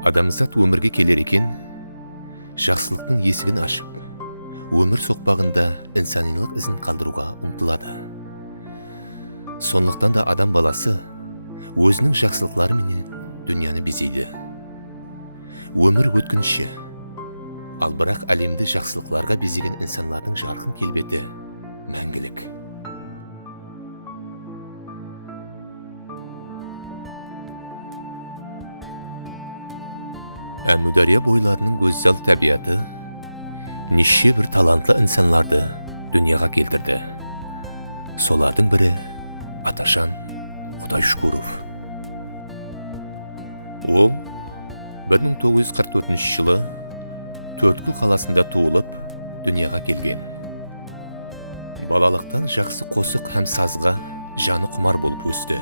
Адамзат өмірге келер екен, жақсылықтың есігін ашып, өмір соқпағында инсанилық ізін қалдыруға ұмтылады. Сондықтан да адам баласы өзінің жақсылықтарыменен дүнияны безейді. Өмір өткінші, ал бірақ әлемді жақсылықтарға безеген инсанлардың жарқын келбеті мәңгілік. Әмудария бойларының көззал табиаты неше бір талантлы инсанларды дүнияға келтірді. Солардың бірі Атажан Құдайшкуров. Ол 1944 жылы Төрткүл қаласында туылып, дүнияға келген. Балалықтан жақсы қосық һәм сазға жаны құмар болып өсті.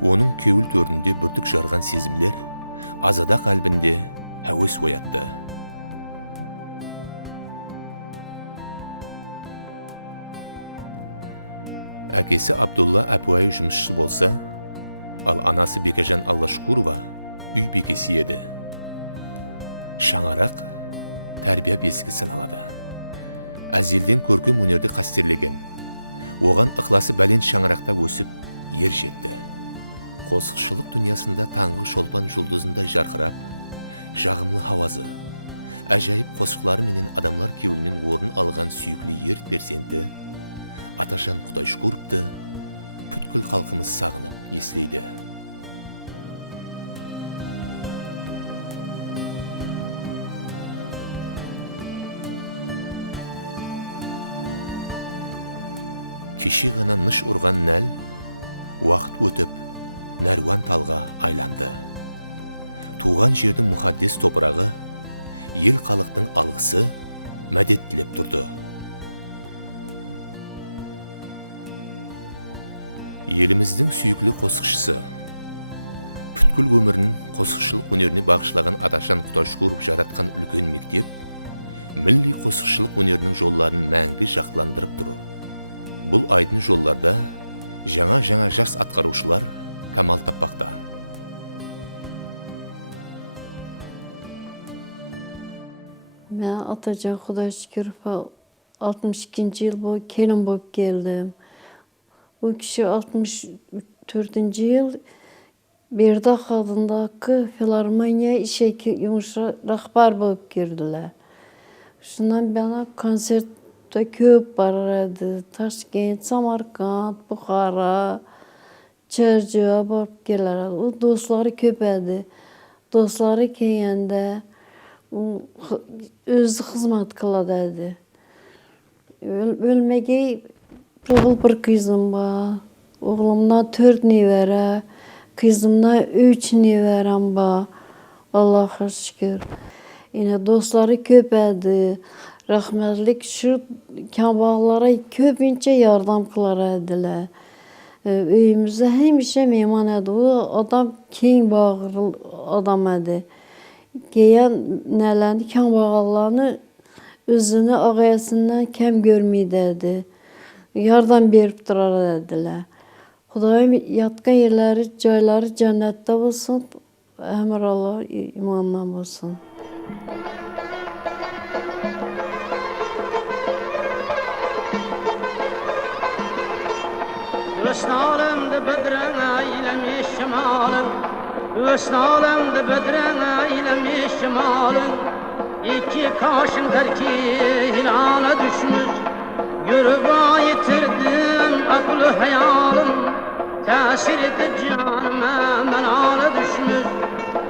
Оның кеуіл төрінде бүртік жарған сезімлер азада қалбінде әуес оятты. Әкесі Абдулла Әпуай жұмысшы болса, ал анасы Бекежан Аллашкурова үй бекесі еді. Шаңарақ тәрбие бесігі саналады. Әзелден көркем өнерді қастерлеген, оған ықыласы бәлен шаңарақта өсіп ер жетті. Қосықшылық дүниясында таңғы шолпан жұлдызындай жарқырап, жағымлы хауазы, әжайып қосықлары менен адамлар кеуілінен орын алған сүйіклі ер перзенті Атажан Құдайшкуровты бүткіл халқымыз сағынып еслейді. Кеше ғана ныш ұрған нәл, уақыт өтіп, нәруан талға айланды. Туған жердің мұхаддес топырағы, ел халықтың алғысы мәдет тілеп тұрды. Еліміздің сүйіклі қосықшысы, бүткіл өмірін қосықшылық өнеріне бағышлаған Атажан Құдайшкуров жаратқан үлкен мектеп, милли қосықшылық өнерінің жолларын мәңгі жақландырып тұру. Бұл айдын жолларда жаңа жас атқарушылар камал таппақта. Мен Атажан Құдайшкуров 62 жыл болып келін болып келдім. Ол кіші 64 жыл Берда қадындағы филармония ішекі жұмышы рахбар болып келділер. Шынан бана концертта көп барады. Ташкент, Самарқанд, Бұхара, Чаржуа барып келер. Ол достары көп еді. Достары келгенде өзі қызмет қылады еді. Өлмеге бір кызым бар. Oğlumna 4 nevere, kızımna 3 neverem var. Allah'a şükür. Yine dostları köpedi. Rahmetlik şu kabağlara köpünce yardım kılar ediler. Öyümüzde hemşe meyman edi. O adam keng bağırlı adam edi. Geyen nelendi kabağlarını özünü ağayasından kem görmeydi edi. Yardım berip durar ediler. Xudayım yatqan yerləri, cayları cənnətdə olsun, əmr Allah imandan olsun. Ösnalımdı bedren eylemiş şemalın, Ösnalımdı bedren eylemiş şemalın, İki kaşın terki hilala düşmüş, Görüp yitirdim aklı hayalım, Tesir edip canıma melale düşmüş,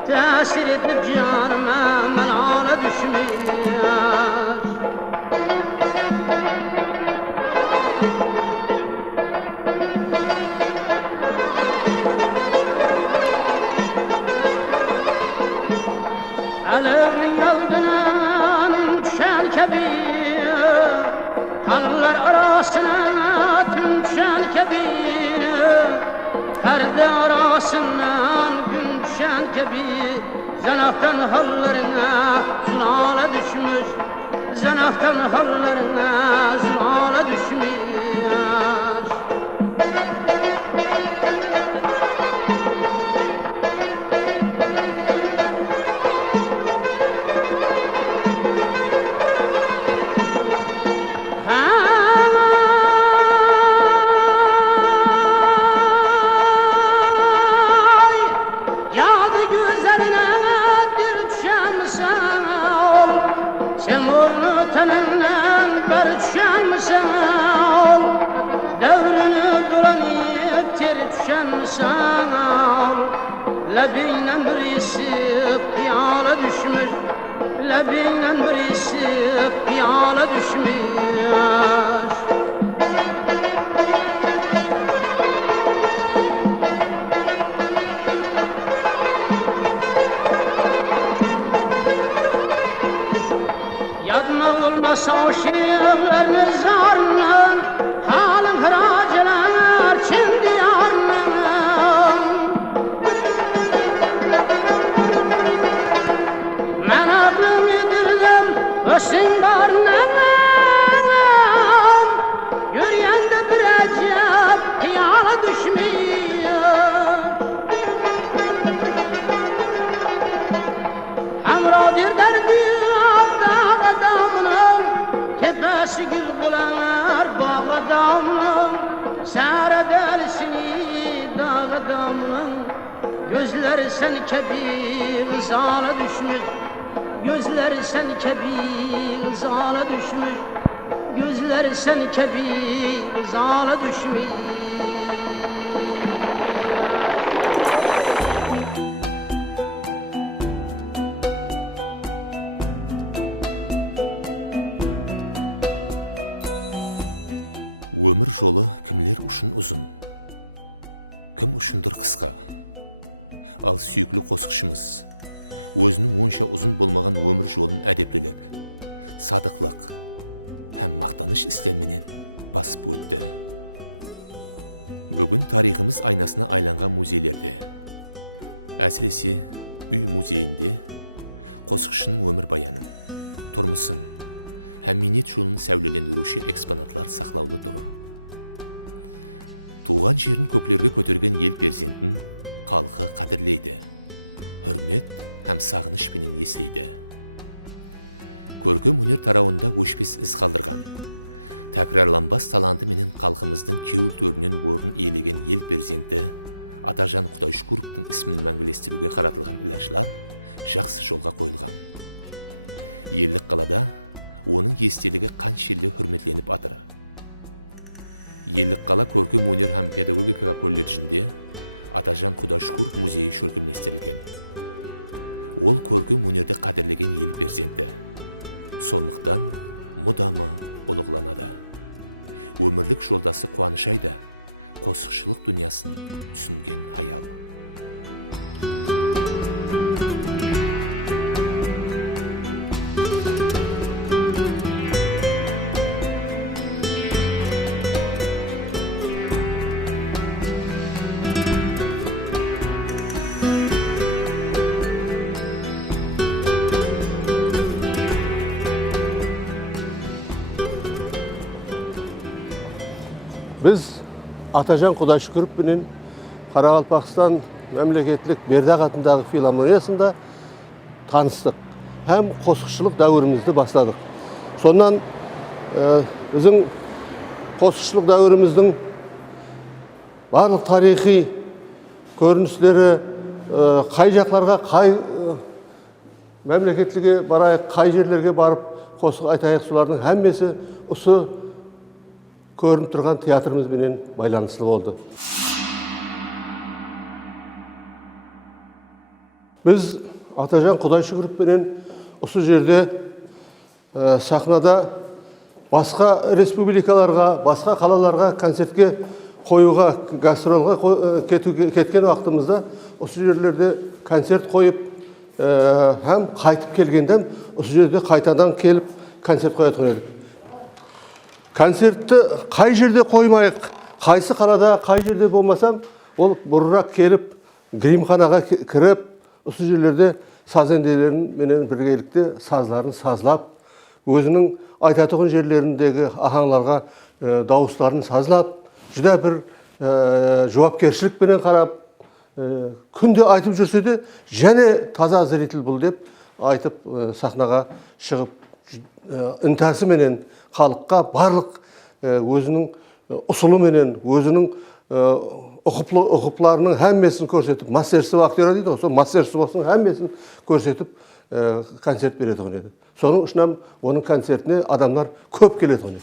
Tesir edip canıma melale düşmüş. Elimin yıldının düşen kebir, Kanlar arasına tüm düşen kebir, Perde arasından gün düşen kebir, Zenaftan hallarına zulale düşmüş, Zenaftan hallarına zulale düşmüş. teninden beri düşen misin? Devrini dolanıp teri düşen misin? Lebiyle birisi piyala düşmüş, lebiyle birisi piyala düşmüş. Yadına olmasa o şiirlerini zarından, halin hıraceler Çin diyarından. Men aklım yedirdim ösün barından, yürüyende bir acayip piyala düşmüyor. Hamradir derdi tepesi gül bulanlar bağ adamın, seyredersini dağ adamın. Gözleri sen kebi ızala düşmüş, gözleri sen kebi ızala düşmüş, gözleri sen kebi ızala düşmüş. Өмір жолы кімлер үшін ұзын, кім үшіндір қысқа. Ал сүйіклі қосықшымыз өзінің онша ұзын болмаған өмір жолын әдеплілік, садықлық һәм мақтаныш істерменен басып өтті. Бүгін тарихымыз айнасына айланған музейлерде, әсіресе үй музейінде қосықшының өмір баянын, тұрмысын һәм минет жолын сәулелендіруші экспонатлар сақлаулы тұр. Туған жерін көклерге көтерген ел перзентін халқы қадірлейді, hürmet һәм сағынышпенен еслейді. Көркем өнер тарауында өшпес із қалдырған, тәкрарланбас таланты менен халқымыздың кеуіл төрінен орын иелеген ел перзенті Атажан Құдайшүкіровтың ісмін мәңгілестіруге қаратылған ілашылар жақсы жолға қойылған. Елдік қалада оның естелігі қаншелі хүрметленіп атыр. Елдік қала көркем өнер һәм педагогика колледжінде Атажан Құдайшүкіров музейі шөлкемлестірілген. Ол көркем өнерді қадірлеген ел перзенті. Сондықтан мұдамы ұлығланады. Өмірлік жолдасы қуанышайда қосықшылық дүниясын түсінген аял. Biz Атажан Құдайшүкіров менен Қарақалпақстан мемлекеттік Бердақ атындағы филармониясында таныстық һәм қосықшылық дәуірімізді бастадық. Сондан біздің қосықшылық дәуіріміздің барлық тарихи көріністері, қай жақтарға, қай мемлекеттіге барайық, қай жерлерге барып қосық айтайық, солардың әммесі осы көрініп тұрған театрымызбенен байланысты болды. Біз Атажан Құдайшүкіровпенен осы жерде сахнада басқа республикаларға, басқа қалаларға концертке қоюға, гастролға кеткен уақытымызда осы жерлерде концерт қойып, һәм қайтып келгенден осы жерде қайтадан келіп концерт қоятын едік. Концертті қай жерде қоймайық, қайсы қалада, қай жерде болмасам, ол бұрырақ келіп, гримханаға кіріп, осы жерлерде сазенделерімен біргелікте сазларын сазлап, өзінің айтатұғын жерлеріндегі ахаңларға дауыстарын сазлап, жүдә бір жауапкершілікпенен қарап, күнде айтып жүрсе де, және таза зритель бұл деп айтып сахнаға шығып, ынтасыменен халыққа барлық өзінің ұсылыменен, өзінің ұқыпларының әммесін көрсетіп, мастерство актера дейді, сол мастерствосының әммесін көрсетіп концерт береді. Sonuň üçin onun konsertine adamlar köp geledi onu.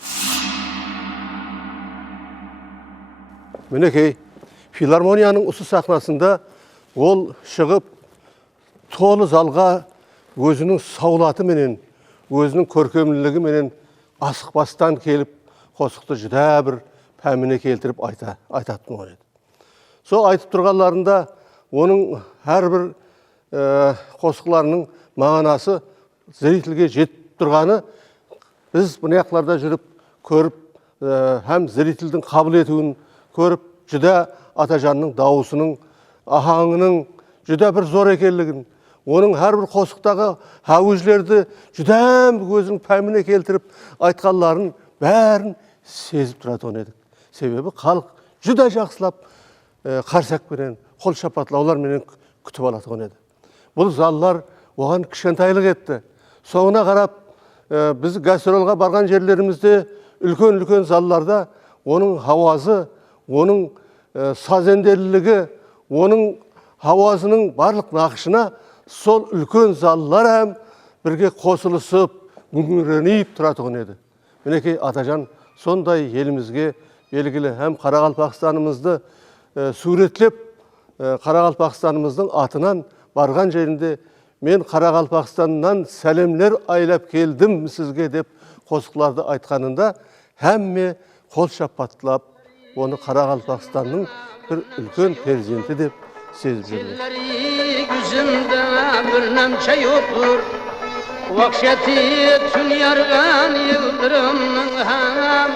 Minekey Filarmoniyanyň usu sahnasında ol şygyp tolu zalga özüniň saglaty menen, özüniň körkemliligi menen asykbastan kelip kosukdy juda bir pämine keltirip aytatdy onu. So aytyp turganlarynda onun her bir kosuklarynyň manasy zeritilge jetip turgany biz bu ýaklarda jürüp körüp hem zeritildiň kabul etügini körüp juda Atajanyň dawusynyň ahaňynyň juda bir zor ekenligini, onun her bir kosukdagy hawujlerdi juda gözüň pämine keltirip aytganlaryny bärin sezip turady onu edik. Sebebi halk juda jakslap karsak bilen, kol şapatlawlar menen kütüp alady onu edi. Bu zallar oğan kişentaylyk etdi. Soňuna garap biz gastrolga bargan jerlerimizde ülkön zallarda onun hawasy, onun sazendeliligi, onun hawasynyň barlyk nakşyna sol ülkön zallar hem birge kosulusyp, güňrenip turady onu edi. Mineki Atajan sonday elimizge belgili hem Karagalpakistanymyzdy suretlep Karagalpakistanymyzyň atynan bargan jerinde men Karagalpakistandan selemler aylap keldim sizge dep kosuklarda aytganynda hemme kol şapatlap onu Karagalpakistanyň bir ülkön prezidenti dep sezip жүрdi. Yüzümde bir nemçe yoktur. Vahşeti tün yargan yıldırımın hem.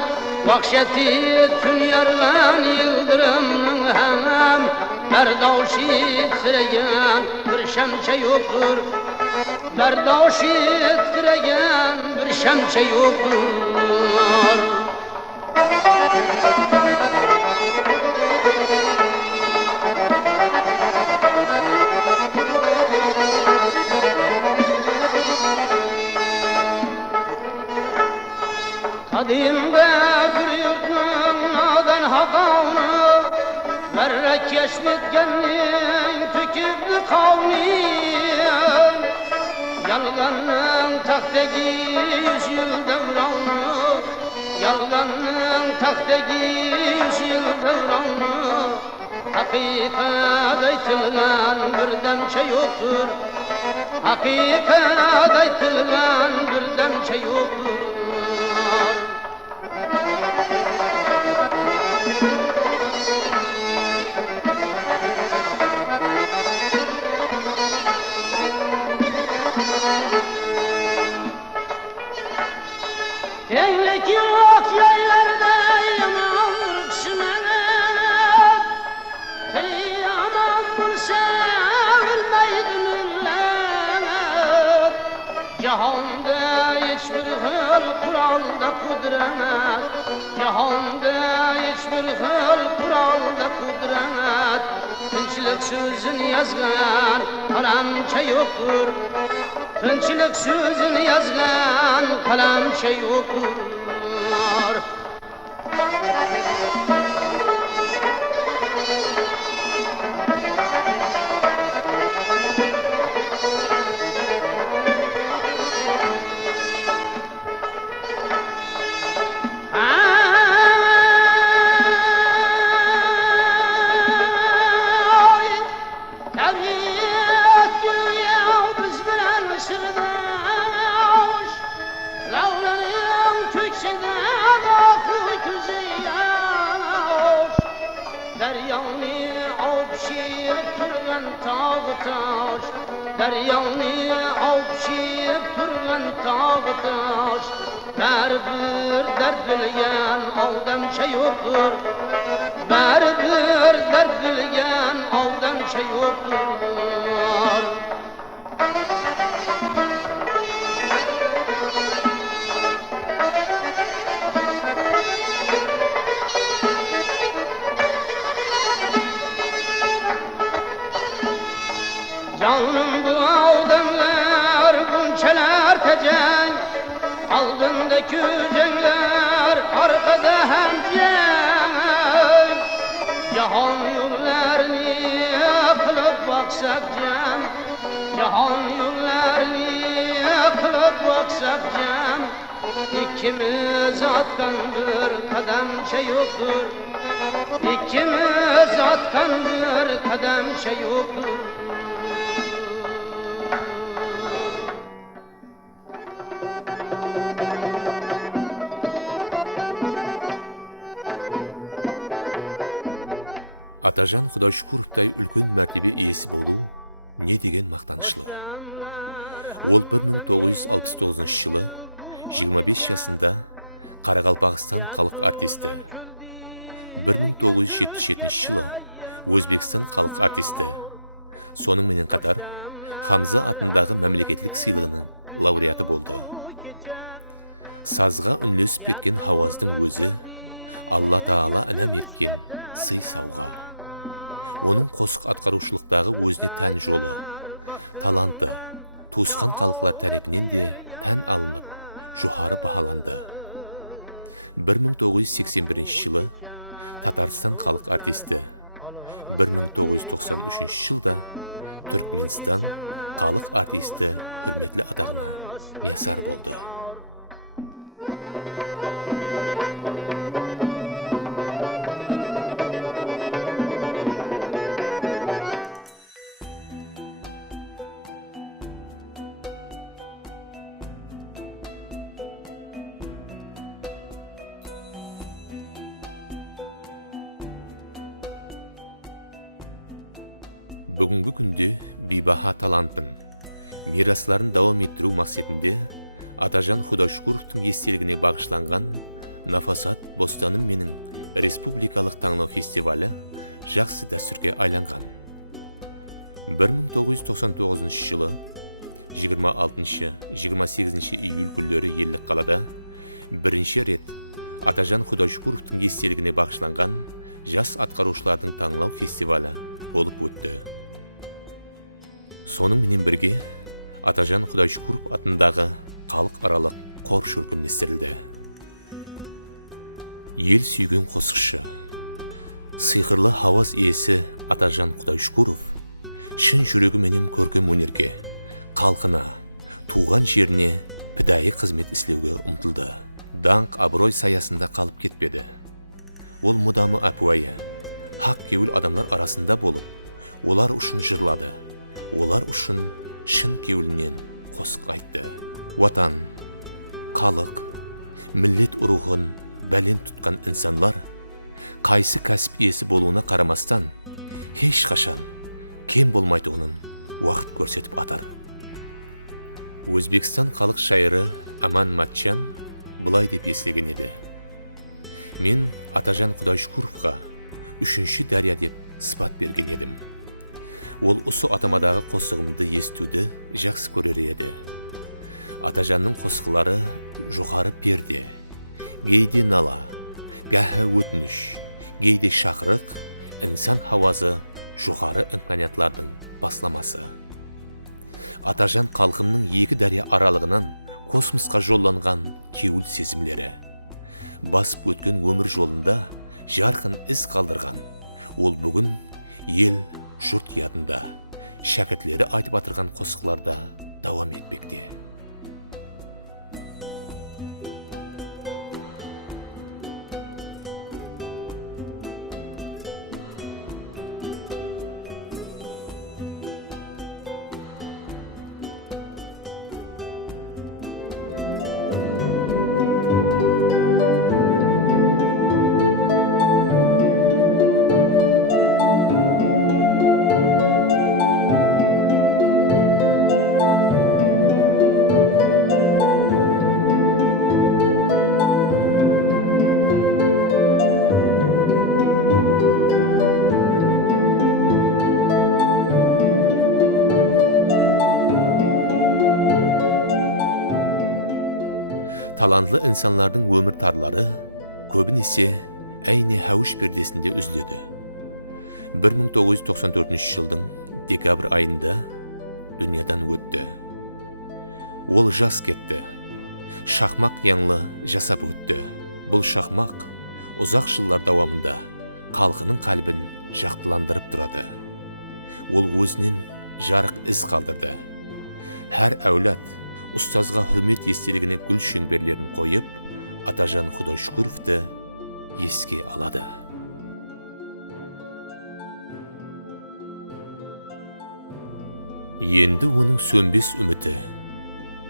Vahşeti tün yargan yıldırımın hem. Berdavşi tiregen bir şemçe yoktur. Berdavşi tiregen bir şemçe yoktur. Kadimde bir yurtun nadan hakavını Verre keşfetkenliğin tüküplü kavni Yalganın tahtegi 100 yıl devranı Yalganın tahtegi 100 yıl devranı Hakikat aytılgan bir demçe yoktur Hakikat aytılgan bir demçe yoktur Enlik yok yaylarda yaman kişimeler Ey aman bulsa ölmeydi millet Cihanda hiçbir hıl kuralda kudret Cihanda hiçbir hıl kuralda kudret Tinçlik sözünü yazgan kalemçe yoktur Tinçlik sözünü yazgan kalemçe yoktur Deryany awşyp turgan tağı taş Bärbir dert bilgen aldamça yoktur Bärbir dert bilgen aldamça yoktur Canım bu aldımlar bunçeler tecen Aldığında kücenler arkada hem cen Cihan yollarını kılıp baksak cam, Cahan yollarını kılıp baksak cam, İkimiz atkan bir kademçe yoktur, İkimiz atkan bir kademçe yoktur. Атажан Құдайшукуровтай үлкен мәртебе иесі болу не деген мақтанышлы. Ол 1969 жылы 25 жасында Қарақалпақстан халық артисті, 1977 жылы Өзбекстан халық артисті, соның менен қатар Хамза атындағы мемлекеттік сыйлығының лауреаты болды. Сазға үнлесіп кеткен хауаздың өзі Алла Таала інәм еткен сый сауға. Оның қосық атқарушылықтағы өзіне тән жолы, таланты, туысқан халықлар тарапынан де тән алынып, жоғары бағаланды. 1981 жылы Татарстан халық артисті, 1993 жылда Түркменстан халық артисті хүрметлі атағына миясар болды. Бүгінгі күнде бейбаха талантын, мирасларын давам еттіру мақсатында Атажан Құдайшукуровтың естелігіне бағышланған Нафасат Бостаным менің республикалық таңлау фестивалі жақсы дәстүрге айланған. 1999 жылы 26-28 июль күндері еллік қалада бірінші рет Атажан Құдайшукуровтың естелігіне бағышланған жас атқарушылардың таңлау фестивалі болып өтті. Соның менен бірге Атажан Құдайшукуров атындағы халық аралық қор көркемдестірілді. Ел сүйген қосықшы, сиқырлы хауаз иесі Атажан Құдайшукуров шын жүрегі менен көркем өнерге, халқына, туған жеріне пидайы қызмет істеуге ұмтылды. Даңқ абырой саясында қалып кетпеді. Ол мұдамы апуайы, хақ кеуіл адамлар арасында болып, олар үшін жырлады. Олар үшін шын кеуілінен қосық айтты. Ватан, халық, миллет ұрығын бәлен тұтқан инсанлар қайсы кәсіп иесі болуына қарамастан еш қашан кем болмайтығының уақыт көрсетіп атар. Өзбекстан халық шайыры Аман Матчан бұлай деп естілген еді. Мен Атажан Құдайшукуровқа үшінші дария деп сыпат берген едім. Ол осы атамадағы қосығымды естуді жақсы көрер еді. Атажанның қосықлары жоғары перде, кейде нала, гәһі өтініш, кейде шақырық, инсан хауазы жоғары имканиятлардың басламасы. Атажан халқымның екі дария аралығынан космосқа жолланған кеуіл сезімлері. Басып өткен өмір жолында жарқын із қалдырған. Ол бүгін ел жұрт ядында, шәкіртлері айтып атырған қосықларда давам етпекте. Талантлы инсанлардың өмір тарлары көбінесе әйне хәуіш пердесінде үзіледі. 1994 жылдың декабрь айында дүниядан өтті. Ол жас кетті. Шақмақ яңлы жасап өтті. Бұл шақмақ ұзақ жылдар давамында халқының қалбін жақтыландырып тұрады. Ол өзінен жарық із қалдырды. Әр әулет ұстазға hürmet естелігіне гүл шеңберлерін қойып, Атажан Құдайшүкіровті еске алады. Енді оның сөнбес үміті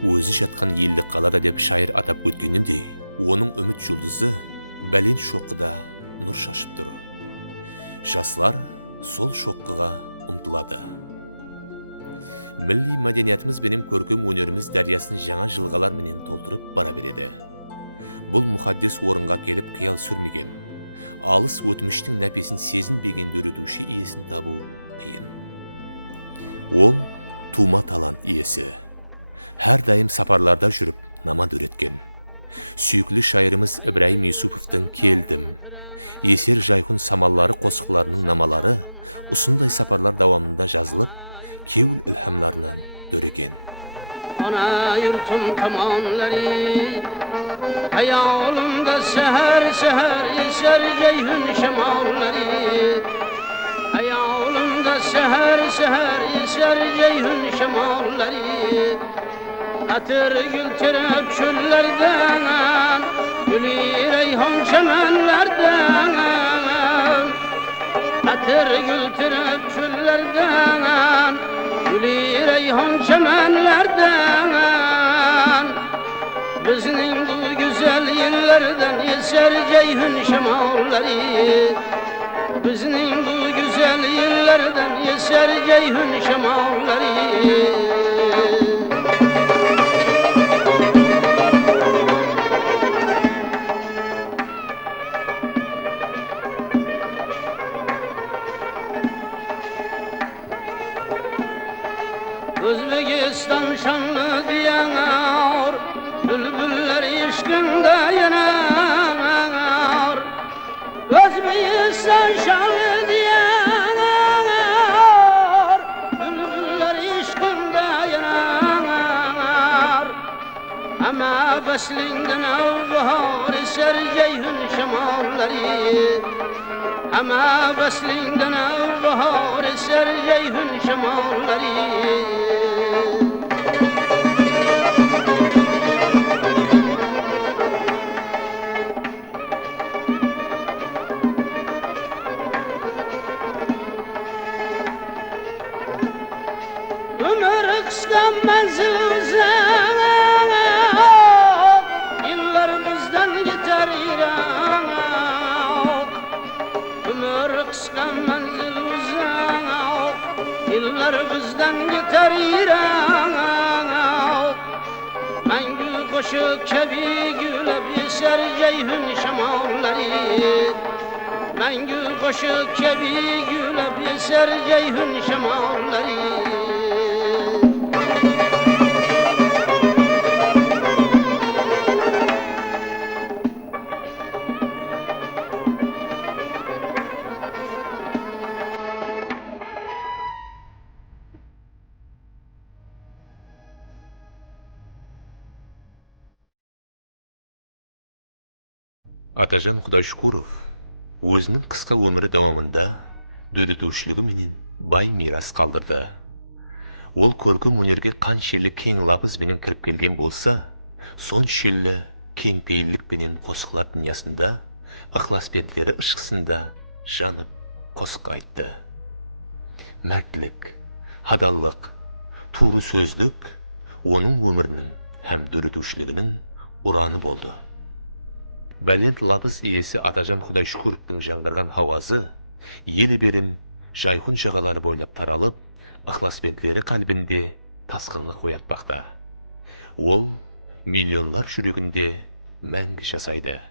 өзі жатқан елді қалада деп шайыр атап өткеніндей, оның үміт жұлдызы бәлен шоққыда нұр шашып тұр. Жаслар сол шоққыға ұмтылады. Милли мәдениетіміз бенен көркем өнеріміз дәриясын жаңа жылғалар менен толтырып бара береді. Бұл мұхаддес орынға келіп қиял сүрмеген, алыс өтміштің нәпесін сезінбеген дөретуші иесін табу қиын. Ол тума талант иесі. Әрдайым сапарларда жүріп намаз өреткен. Сүйіклі шайырымыз Ибраим Юсуповтың «Келдім», Есер Жайхун самаллары қосықларының намалары ұсындай сапарлар давамында жазылып, кеул ilhamlarından döregen. Ana yurtum kamanları hayalımda seher seher eser ceyhun şemalları hayalımda seher seher eser ceyhun şemalları atır gültürüp çöllerden gülü reyhan çemenlerden atır gültürüp çöllerden gülü reyhan çemenlerden bizning bu güzel yerlerden eser ceyhun şemalları bizning bu güzel yerlerden eser ceyhun şemalları Özbekistan şanlı diyanar bülbüller işkinde yanar Özbekistan şanlı diyanar bülbüller işkinde yanar Ama beslinden avbahar eser ceyhun şemalları Ama beslinden avbahar eser ceyhun şemalları Ömür kıskan menzil uzak Yıllar bizden yeter irak Ömür kıskan menzil uzak Yıllar bizden yeter irak Mengü koşuk kebi gülüp eser ceyhun şemalları Mengü koşuk kebi gülüp eser ceyhun şemalları Атажан Құдайшүкіров өзінің қысқа өмірі давамында дөретушілігі менен бай мирас қалдырды. Ол көркем өнерге қаншелі кең лапыз бенен кіріп келген болса, соншелі кең пейіллік бенен қосықлар дүниясында, ықыласпенділері ышқысында жанып қосық айтты. Мәртлік, адаллық, туры сөзлік оның өмірінің һәм дөретушілігінің ұраны болды. Бәлент лапыз иесі Атажан Құдайшүкіровтің жаңғырған хауазы елі берін жайхун жағалары бойлап таралып, ықыласпенділері қалбінде тасқынлық оятпақта. Ол миллионлар жүрегінде мәңгі жасайды.